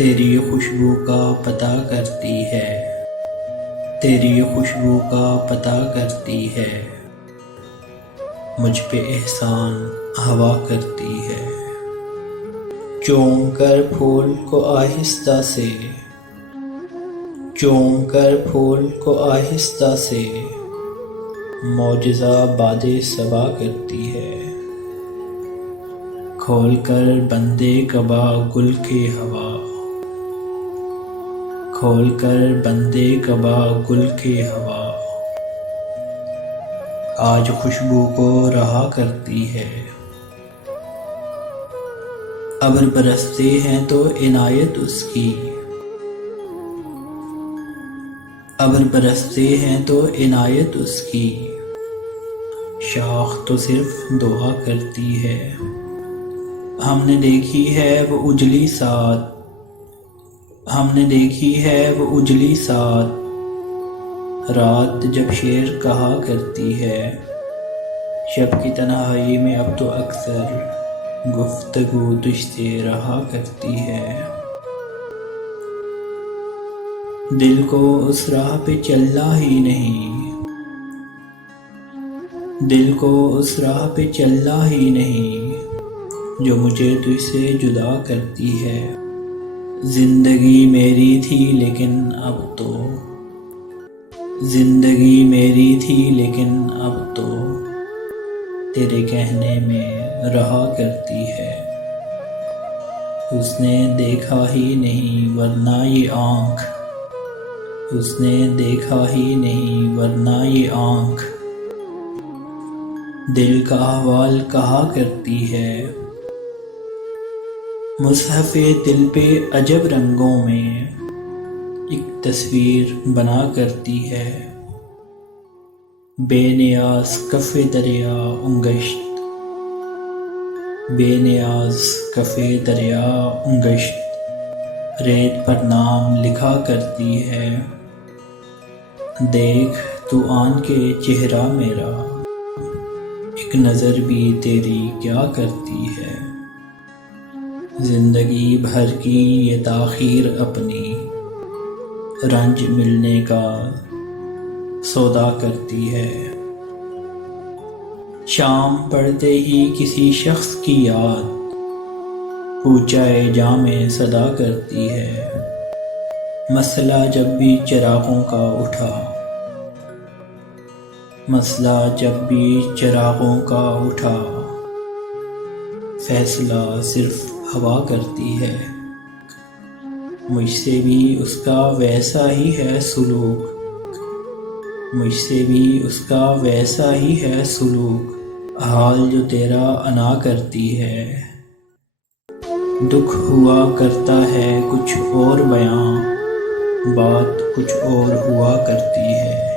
تیری خوشبو کا پتہ کرتی ہے، تیری خوشبو کا پتہ کرتی ہے، مجھ پہ احسان ہوا کرتی ہے۔ چوم کر پھول کو آہستہ سے، چوم کر پھول کو آہستہ سے، معجزہ باد صبا کرتی ہے۔ کھول کر بندے قبا گل کے ہوا، کھول کر بندے قبا گل کے ہوا، آج خوشبو کو رہا کرتی ہے۔ ابر برستے ہیں تو عنایت اس کی، ابر برستے ہیں تو عنایت اس کی، شاخ تو صرف دعا کرتی ہے۔ ہم نے دیکھی ہے وہ اجلی سات، ہم نے دیکھی ہے وہ اجلی سات، رات جب شعر کہا کرتی ہے۔ شب کی تنہائی میں اب تو اکثر گفتگو تجھ سے رہا کرتی ہے۔ دل کو اس راہ پہ چلنا ہی نہیں، دل کو اس راہ پہ چلنا ہی نہیں، جو مجھے تجھ سے جدا کرتی ہے۔ زندگی میری تھی لیکن اب تو، زندگی میری تھی لیکن اب تو تیرے کہنے میں رہا کرتی ہے۔ اس نے دیکھا ہی نہیں ورنہ یہ آنکھ، اس نے دیکھا ہی نہیں ورنہ یہ آنکھ، دل کا احوال کہا کرتی ہے۔ مصحف دل پہ عجب رنگوں میں ایک تصویر بنا کرتی ہے۔ بے نیاز کف دریا انگشت، بے نیاز کف دریا انگشت، ریت پر نام لکھا کرتی ہے۔ دیکھ تو آن کے چہرہ میرا، ایک نظر بھی تیری کیا کرتی ہے۔ زندگی بھر کی یہ تاخیر اپنی رنج ملنے کا سودا کرتی ہے۔ شام پڑتے ہی کسی شخص کی یاد کوچہ جام صدا کرتی ہے۔ مسئلہ جب بھی چراغوں کا اٹھا، مسئلہ جب بھی چراغوں کا اٹھا، فیصلہ صرف ہوا کرتی ہے۔ مجھ سے بھی اس کا ویسا ہی ہے سلوک، مجھ سے بھی اس کا ویسا ہی ہے سلوک، حال جو تیرا انا کرتی ہے۔ دکھ ہوا کرتا ہے کچھ اور بیاں، بات کچھ اور ہوا کرتی ہے۔